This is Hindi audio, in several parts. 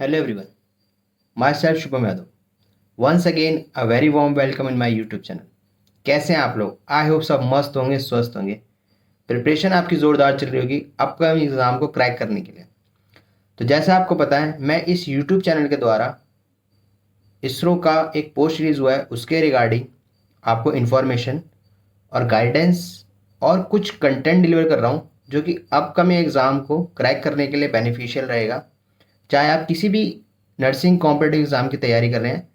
Hello everyone, myself Shubham Yadav. Once again a very warm welcome in my YouTube channel. कैसे हैं आप लोग? आई होप सब मस्त होंगे, स्वस्थ होंगे. प्रिपरेशन आपकी ज़ोरदार चल रही होगी अपकमिंग एग्ज़ाम को क्रैक करने के लिए. तो जैसा आपको पता है, मैं इस YouTube चैनल के द्वारा इसरो का एक पोस्ट रिलीज़ हुआ है, उसके रिगार्डिंग आपको इन्फॉर्मेशन और गाइडेंस और कुछ कंटेंट डिलीवर कर रहा हूँ जो कि अपकमिंग एग्ज़ाम को क्रैक करने के लिए बेनिफिशियल रहेगा. चाहे आप किसी भी नर्सिंग कॉम्पिटिटिव एग्ज़ाम की तैयारी कर रहे हैं,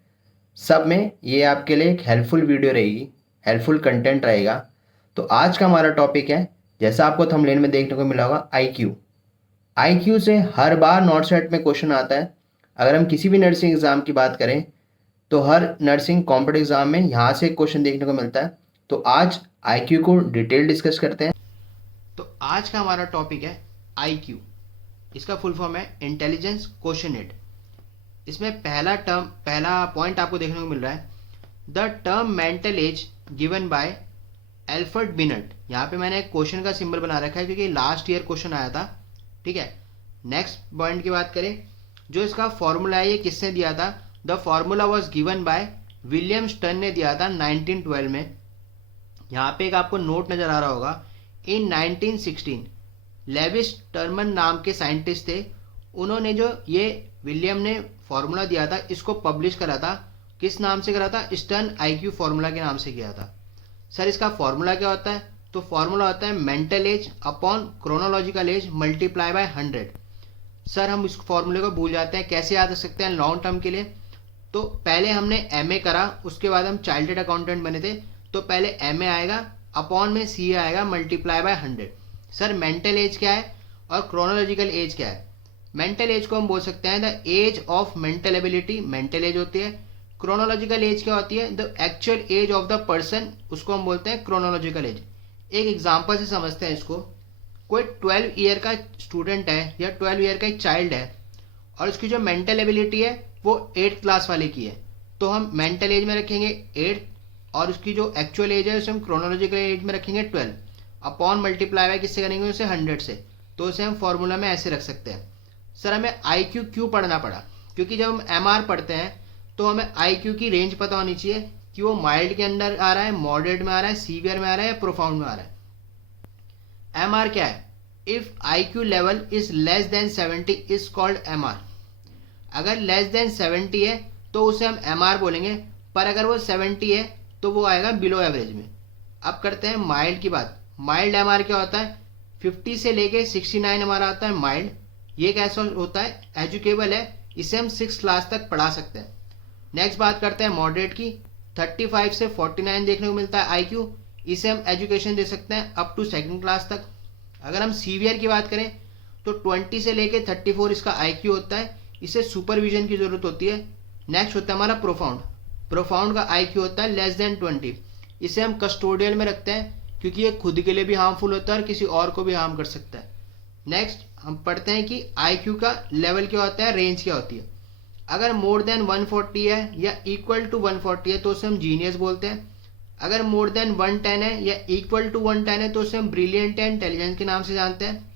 सब में ये आपके लिए एक हेल्पफुल वीडियो रहेगी, हेल्पफुल कंटेंट रहेगा. तो आज का हमारा टॉपिक है, जैसा आपको थंबनेल में देखने को मिला होगा, आईक्यू. आईक्यू से हर बार नॉट सेट में क्वेश्चन आता है. अगर हम किसी भी नर्सिंग एग्ज़ाम की बात करें तो हर नर्सिंग कॉम्पिटिटिव एग्ज़ाम में यहाँ से एक क्वेश्चन देखने को मिलता है. तो आज आईक्यू को डिटेल डिस्कस करते हैं. तो आज का हमारा टॉपिक है आईक्यू. इसका फुल फॉर्म है इंटेलिजेंस क्वोशनेट. इसमें पहला पॉइंट आपको देखने को मिल रहा है, the term mental as given by Alfred beneath. यहाँ पे मैंने एक क्वेश्चन का सिंबल बना रखा है क्योंकि लास्ट ईयर क्वेश्चन आया था. ठीक है. नेक्स्ट पॉइंट की बात करें, जो इसका फॉर्मूला है ये किसने दिया था? The formula was given by William stern ने दिया था 1912 में. यहाँ पे एक आपको नोट नजर आ रहा होगा, इन 1916 लेविस टर्मन नाम के साइंटिस्ट थे. उन्होंने जो ये विलियम ने फॉर्मूला दिया था, इसको पब्लिश करा था. किस नाम से करा था? स्टर्न आईक्यू फॉर्मूला के नाम से किया था. सर इसका फॉर्मूला क्या होता है? तो फॉर्मूला होता है mental as upon chronological S multiply by 100. Sir हम इस फॉर्मूले को भूल जाते हैं, कैसे याद रख सकते हैं लॉन्ग टर्म के लिए? तो पहले हमने एमए करा, उसके बाद हम चार्टर्ड अकाउंटेंट बने थे. तो पहले एमए आएगा, अपॉन में सी आएगा, multiply by 100. Sir mental as क्या है और क्रोनोलॉजिकल एज क्या है? मेंटल एज को हम बोल सकते हैं the age of mental ability, mental age होती है. क्रोनोलॉजिकल एज क्या होती है? The actual age of the person, उसको हम बोलते हैं क्रोनोलॉजिकल एज. एक एग्जांपल से समझते हैं इसको. कोई 12 ईयर का स्टूडेंट है या 12 ईयर का एक चाइल्ड है और उसकी जो मेंटल एबिलिटी है वो 8th क्लास वाले की है. तो हम मेंटल एज में रखेंगे 8 और उसकी जो एक्चुअल एज है उसे हम क्रोनोलॉजिकल एज में रखेंगे 12, अपॉन मल्टीप्लाई बाय किससे करेंगे? उसे 100 से. तो उसे हम फॉर्मूला में ऐसे रख सकते हैं. सर हमें आई क्यू क्यों पढ़ना पड़ा? क्योंकि जब हम एम आर पढ़ते हैं तो हमें आई क्यू की रेंज पता होनी चाहिए कि वो माइल्ड के अंदर आ रहा है, मॉडरेट में आ रहा है, सीवियर में आ रहा है या प्रोफाउंड में आ रहा है. एम आर क्या है? If I Q level is less than 70 is called M R. अगर लेस देन 70 है तो उसे हम एम आर बोलेंगे, पर अगर वो 70 है तो वो आएगा बिलो एवरेज में. अब करते हैं माइल्ड की बात. माइल्ड एम आर क्या होता है? 50 से लेके 69 हमारा आता है माइल्ड. ये कैसा होता है? एजुकेबल है, इसे हम 6th क्लास तक पढ़ा सकते हैं. नेक्स्ट बात करते हैं मॉडरेट की. 35 से 49 देखने को मिलता है आईक्यू, इसे हम एजुकेशन दे सकते हैं अप टू 2nd क्लास तक. अगर हम सीवियर की बात करें तो 20 से लेके 34 इसका आईक्यू होता है, इसे सुपरविजन की जरूरत होती है. नेक्स्ट होता है हमारा प्रोफाउंड. प्रोफाउंड का आईक्यू होता है लेस देन 20, इसे हम कस्टोडियल में रखते हैं क्योंकि ये खुद के लिए भी हार्मफुल होता है और किसी और को भी हार्म कर सकता है. नेक्स्ट हम पढ़ते हैं कि आईक्यू का लेवल क्या होता है, रेंज क्या होती है. अगर मोर देन 140 है या इक्वल टू 140 है तो उसे हम जीनियस बोलते हैं. अगर मोर देन 110 है या इक्वल टू 110 है तो उसे हम ब्रिलियंट या इंटेलिजेंट के नाम से जानते हैं.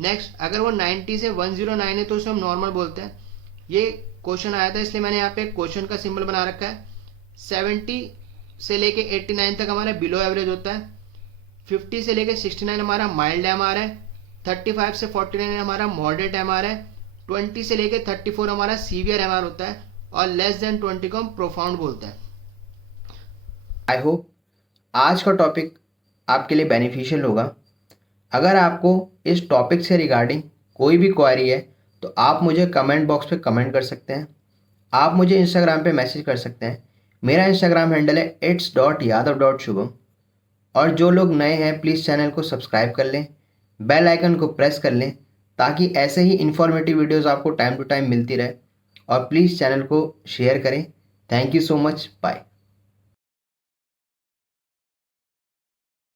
नेक्स्ट अगर वो 90 से 109 है तो उसे हम नॉर्मल बोलते हैं. ये क्वेश्चन आया था इसलिए मैंने यहाँ पे क्वेश्चन का सिंबल बना रखा है. 70 से लेके 89 तक हमारा बिलो एवरेज होता है. 50 से लेके 69 हमारा माइल्ड एम आर है. 35 से 49 हमारा मॉडरेट एम आर है. 20 से लेके 34 हमारा सीवियर एम आर होता है और लेस देन 20 को हम प्रोफाउंड बोलते हैं. आई होप आज का टॉपिक आपके लिए बेनिफिशियल होगा. अगर आपको इस टॉपिक से रिगार्डिंग कोई भी क्वेरी है तो आप मुझे कमेंट बॉक्स पे कमेंट कर सकते हैं. आप मुझे इंस्टाग्राम पे मैसेज कर सकते हैं. मेरा इंस्टाग्राम हैंडल है its.yadav.shubham. और जो लोग नए हैं प्लीज़ चैनल को सब्सक्राइब कर लें, बेल आइकन को प्रेस कर लें ताकि ऐसे ही इन्फॉर्मेटिव वीडियोस आपको टाइम टू टाइम मिलती रहे. और प्लीज़ चैनल को शेयर करें. Thank you so much. Bye.